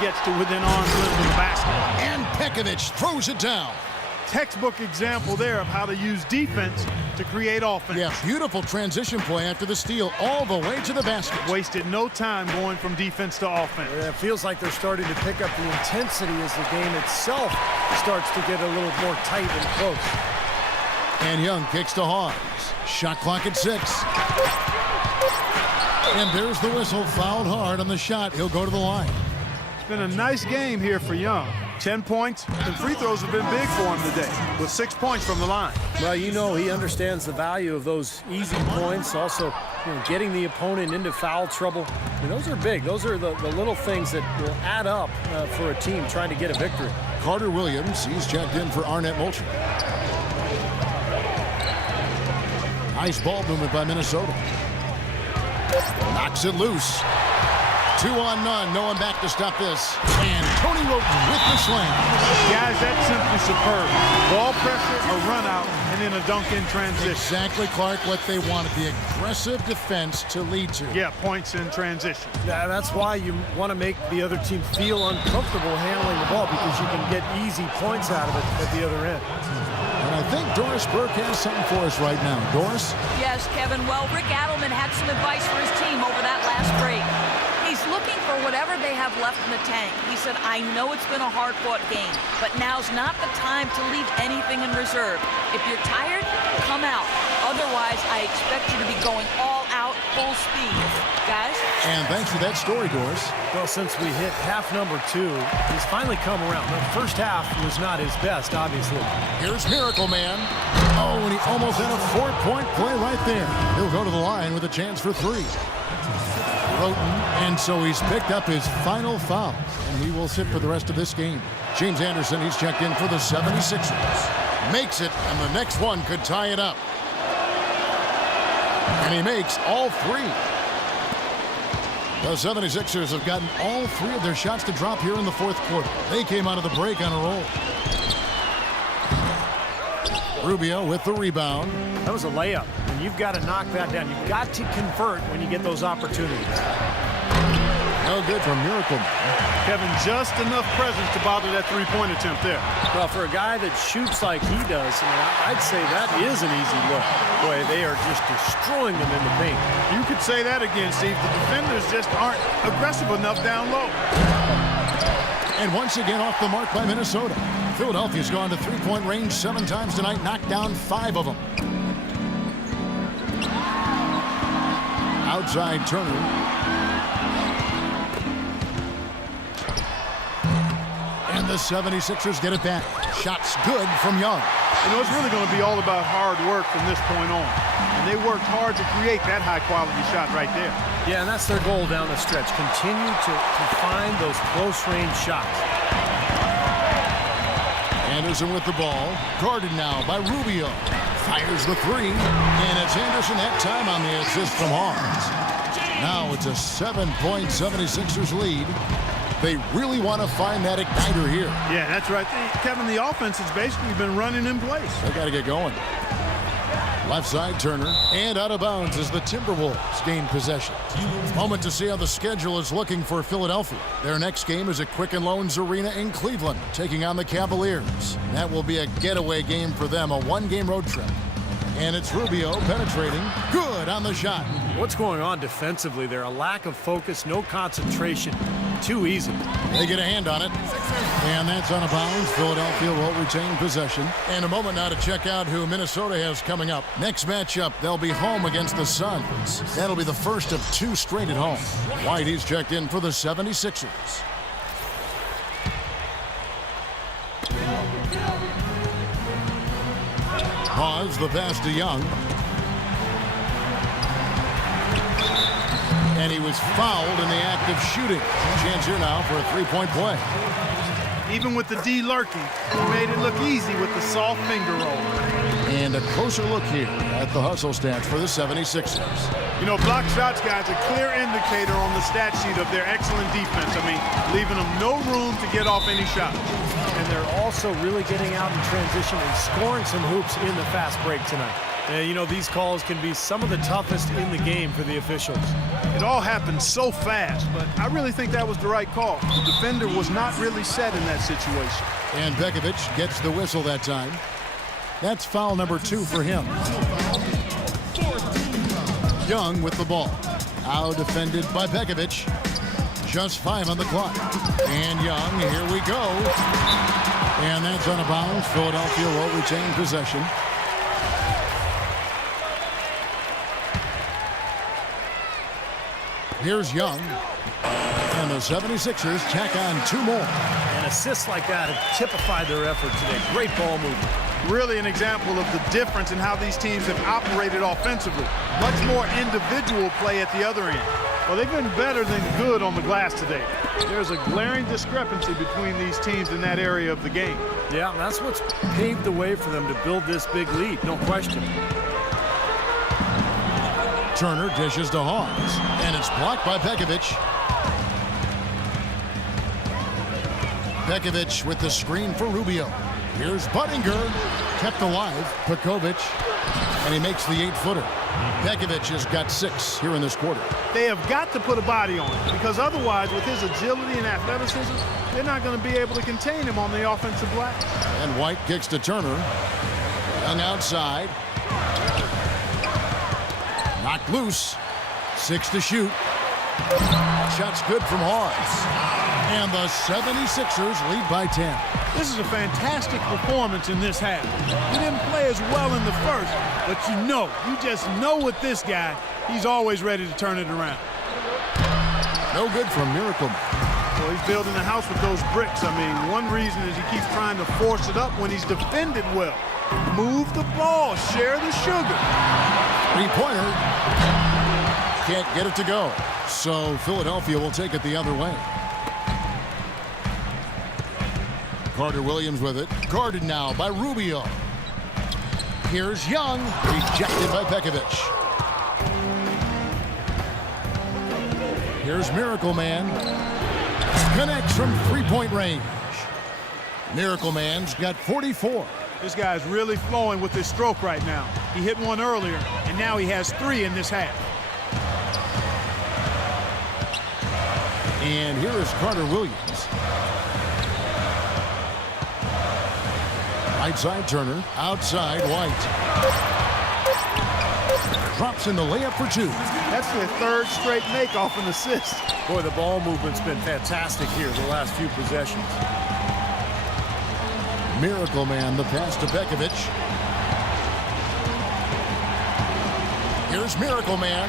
Gets to within arm's length of the basket. And Pekovic throws it down. Textbook example there of how to use defense to create offense. Yeah, beautiful transition play after the steal all the way to the basket. Wasted no time going from defense to offense. Yeah, it feels like they're starting to pick up the intensity as the game itself starts to get a little more tight and close. And Young kicks to Hawes. Shot clock at 6. And there's the whistle. Fouled hard on the shot. He'll go to the line. It's been a nice game here for Young. 10 points, and free throws have been big for him today, with 6 points from the line. Well, you know, he understands the value of those easy points. Also, getting the opponent into foul trouble. I mean, those are big. Those are the little things that will add up for a team trying to get a victory. Carter Williams, he's checked in for Arnett Moultrie. Nice ball movement by Minnesota. Knocks it loose. 2 on none. No one back to stop this. And Tony Roten with the slam. Guys, that's simply superb. Ball pressure, a run out, and then a dunk in transition. Exactly, Clark, what they wanted. The aggressive defense to lead to. Yeah, points in transition. Yeah, that's why you want to make the other team feel uncomfortable handling the ball, because you can get easy points out of it at the other end. And I think Doris Burke has something for us right now. Doris? Yes, Kevin. Well, Rick Adelman had some advice for his team over that last break. He's looking for whatever they have left in the tank. He said, I know it's been a hard-fought game, but now's not the time to leave anything in reserve. If you're tired, come out. Otherwise, I expect you to be going all out, full speed. Guys? And thanks for that story, Doris. Well, since we hit half number 2, he's finally come around. The first half was not his best, obviously. Here's Miracle Man. Oh, and he almost had a 4-point play right there. He'll go to the line with a chance for 3. Roten, and so he's picked up his final foul, and he will sit for the rest of this game. James Anderson, he's checked in for the 76ers. Makes it, and the next one could tie it up. And he makes all 3. The 76ers have gotten all 3 of their shots to drop here in the 4th quarter. They came out of the break on a roll. Rubio with the rebound. That was a layup, and you've got to knock that down. You've got to convert when you get those opportunities. No good from Miracle. Kevin, just enough presence to bother that three-point attempt there. Well, for a guy that shoots like he does, I'd say that is an easy look. Boy, they are just destroying them in the paint. You could say that again, Steve. The defenders just aren't aggressive enough down low. And once again off the mark by Minnesota. Philadelphia's gone to three-point range 7 times tonight, knocked down 5 of them. Outside Turner. And the 76ers get it back. Shots good from Young. You know, it's really going to be all about hard work from this point on. And they worked hard to create that high-quality shot right there. Yeah, and that's their goal down the stretch. Continue to find those close-range shots. Anderson with the ball. Guarded now by Rubio. Fires the 3. And it's Anderson that time on the assist from Hawes. Now it's a 7-point 76ers lead. They really want to find that igniter here. Yeah, that's right. Kevin, the offense has basically been running in place. They got to get going. Left side, Turner. And out of bounds as the Timberwolves gain possession. Moment to see how the schedule is looking for Philadelphia. Their next game is at Quicken Loans Arena in Cleveland, taking on the Cavaliers. That will be a getaway game for them, a 1-game road trip. And it's Rubio penetrating. Good on the shot. What's going on defensively there? A lack of focus, no concentration. Too easy. They get a hand on it. And that's out of bounds. Philadelphia will retain possession. And a moment now to check out who Minnesota has coming up. Next matchup, they'll be home against the Suns. That'll be the first of 2 straight at home. White, he's checked in for the 76ers. Hawes, the pass to Young. And he was fouled in the act of shooting. Chance here now for a 3-point play. Even with the D lurking, he made it look easy with the soft finger roll. And a closer look here at the hustle stats for the 76ers. You know, block shots, guys, a clear indicator on the stat sheet of their excellent defense. I mean, leaving them no room to get off any shot. And they're also really getting out in transition and scoring some hoops in the fast break tonight. And, you know, these calls can be some of the toughest in the game for the officials. It all happened so fast, but I really think that was the right call. The defender was not really set in that situation. And Bekovic gets the whistle that time. That's foul number 2 for him. Young with the ball. Out defended by Bekovic. Just 5 on the clock. And Young, here we go. And that's out of bounds. Philadelphia will retain possession. Here's Young. And the 76ers tack on 2 more. And assists like that have typified their effort today. Great ball movement. Really an example of the difference in how these teams have operated offensively. Much more individual play at the other end. Well, they've been better than good on the glass today. There's a glaring discrepancy between these teams in that area of the game. Yeah, that's what's paved the way for them to build this big lead, no question. Turner dishes to Hawes, and it's blocked by Bekovic. Bekovic with the screen for Rubio. Here's Buttinger, kept alive. Pekovic, and he makes the 8-footer. Bekovic has got 6 here in this quarter. They have got to put a body on it, because otherwise, with his agility and athleticism, they're not going to be able to contain him on the offensive glass. And White kicks to Turner. Young outside. Knocked loose. 6 to shoot. Shot's good from Hawes. And the 76ers lead by 10. This is a fantastic performance in this half. He didn't play as well in the first, but you just know with this guy, he's always ready to turn it around. No good from Miracle. Well, he's building a house with those bricks. I mean, one reason is he keeps trying to force it up when he's defended well. Move the ball, share the sugar. 3-pointer. Can't get it to go. So Philadelphia will take it the other way. Carter Williams with it. Guarded now by Rubio. Here's Young. Rejected by Bekovic. Here's Miracle Man. Connects from 3-point range. Miracle Man's got 44. This guy's really flowing with his stroke right now. He hit one earlier, and now he has 3 in this half. And here is Carter Williams. Right side Turner, outside White. Drops in the layup for 2. That's their 3rd straight make off an assist. Boy, the ball movement's been fantastic here the last few possessions. Miracle Man, the pass to Bekovic. Here's Miracle Man,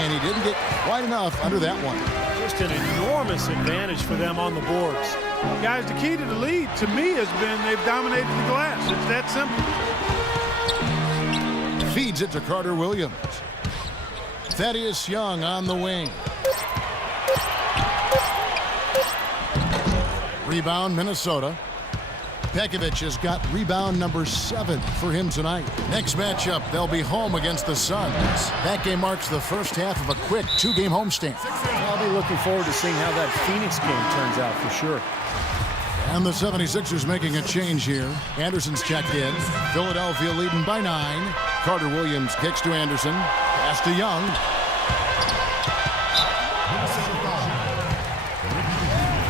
and he didn't get quite enough under that one. Just an enormous advantage for them on the boards. Guys, the key to the lead, to me, has been they've dominated the glass. It's that simple. Feeds it to Carter Williams. Thaddeus Young on the wing. Rebound, Minnesota. Bekovic has got rebound number 7 for him tonight. Next matchup, they'll be home against the Suns. That game marks the first half of a quick 2-game homestand. I'll be looking forward to seeing how that Phoenix game turns out for sure. And the 76ers making a change here. Anderson's checked in. Philadelphia leading by 9. Carter Williams kicks to Anderson. Pass to Young.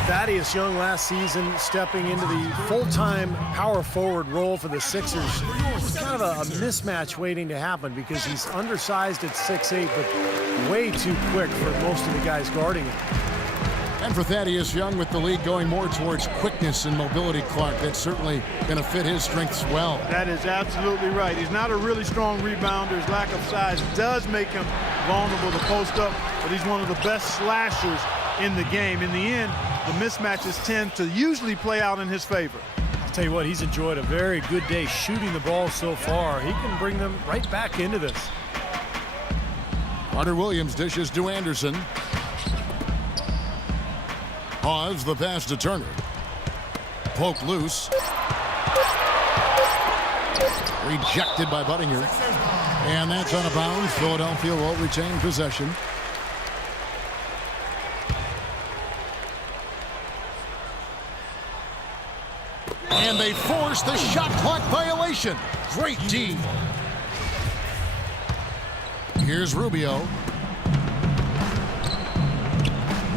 Thaddeus Young last season stepping into the full-time power forward role for the Sixers. It's kind of a mismatch waiting to happen because he's undersized at 6'8", but way too quick for most of the guys guarding him. And for Thaddeus Young, with the league going more towards quickness and mobility, Clark, that's certainly going to fit his strengths well. That is absolutely right. He's not a really strong rebounder. His lack of size does make him vulnerable to post up, but he's one of the best slashers in the game. In the end, the mismatches tend to usually play out in his favor. I'll tell you what, he's enjoyed a very good day shooting the ball so far. He can bring them right back into this. Carter Williams dishes to Anderson. Hawes the pass to Turner. Poke loose. Rejected by Buttinger. And that's out of bounds. Philadelphia will retain possession. And they force the shot clock violation. Great D. Here's Rubio.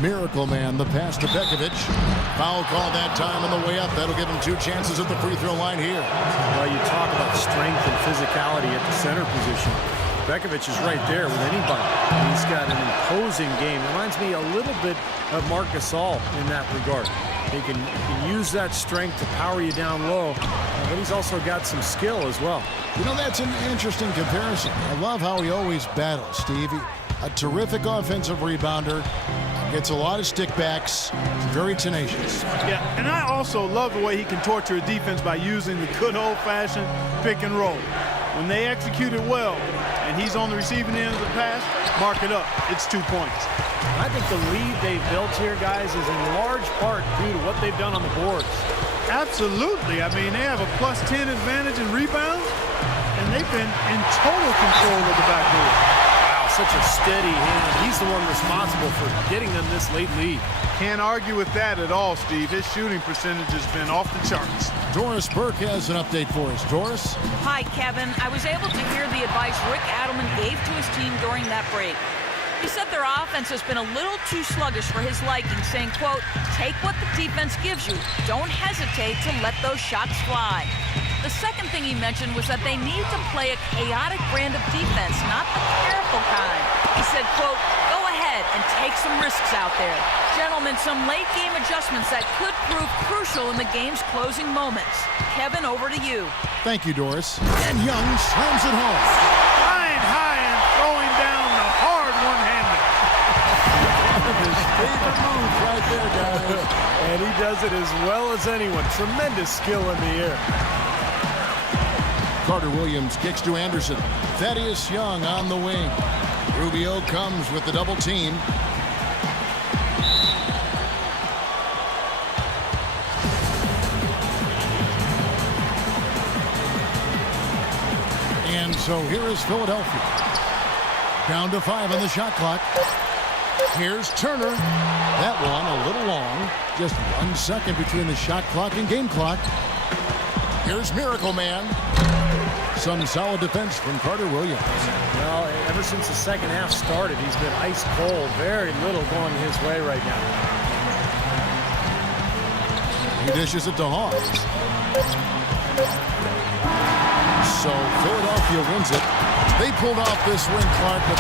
Miracle Man, the pass to Bekovic. Foul call that time on the way up. That'll give him 2 chances at the free throw line here. Well, you talk about strength and physicality at the center position. Bekovic is right there with anybody. He's got an imposing game. Reminds me a little bit of Marc Gasol in that regard. He can use that strength to power you down low, but he's also got some skill as well. You know, that's an interesting comparison. I love how he always battles, Steve. A terrific offensive rebounder. Gets a lot of stickbacks. Very tenacious. Yeah, and I also love the way he can torture a defense by using the good old-fashioned pick and roll. When they execute it well, and he's on the receiving end of the pass, mark it up. It's 2 points. I think the lead they've built here, guys, is in large part due to what they've done on the boards. Absolutely. I mean, they have a +10 advantage in rebounds, and they've been in total control of the backboard. Such a steady hand. He's the one responsible for getting them this late lead. Can't argue with that at all, Steve. His shooting percentage has been off the charts. Doris Burke has an update for us. Doris? Hi, Kevin. I was able to hear the advice Rick Adelman gave to his team during that break. He said their offense has been a little too sluggish for his liking, saying, quote, take what the defense gives you. Don't hesitate to let those shots fly. The second thing he mentioned was that they need to play a chaotic brand of defense, not the careful kind. He said, quote, go ahead and take some risks out there. Gentlemen, some late game adjustments that could prove crucial in the game's closing moments. Kevin, over to you. Thank you, Doris. And Young slams it home. Flying high and throwing down the hard one-handed. His favorite move right there, guys. And he does it as well as anyone. Tremendous skill in the air. Carter Williams kicks to Anderson. Thaddeus Young on the wing. Rubio comes with the double team. And so here is Philadelphia. Down to 5 on the shot clock. Here's Turner. That one a little long. Just 1 second between the shot clock and game clock. Here's Miracle Man. Some solid defense from Carter Williams. Well, ever since the second half started, he's been ice cold. Very little going his way right now. He dishes it to Hawes. So Philadelphia wins it. They pulled off this win, Clark, but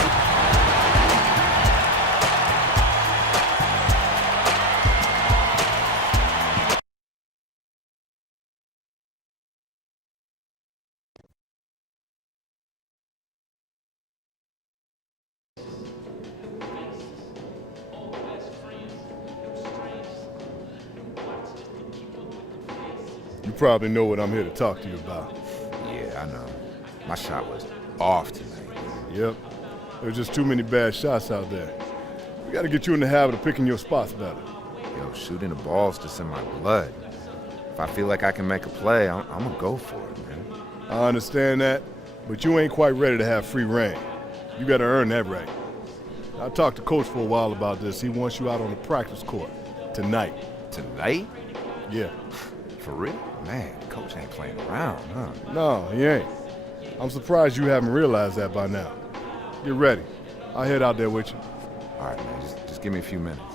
You probably know what I'm here to talk to you about. Yeah, I know. My shot was off tonight. Yep. There's just too many bad shots out there. We got to get you in the habit of picking your spots better. Yo, shooting the ball's just in my blood. If I feel like I can make a play, I'm going to go for it, man. I understand that, but you ain't quite ready to have free reign. You got to earn that right. I talked to Coach for a while about this. He wants you out on the practice court tonight. Tonight? Yeah. For real? Man, Coach ain't playing around, huh? No, he ain't. I'm surprised you haven't realized that by now. Get ready. I'll head out there with you. All right, man, just give me a few minutes.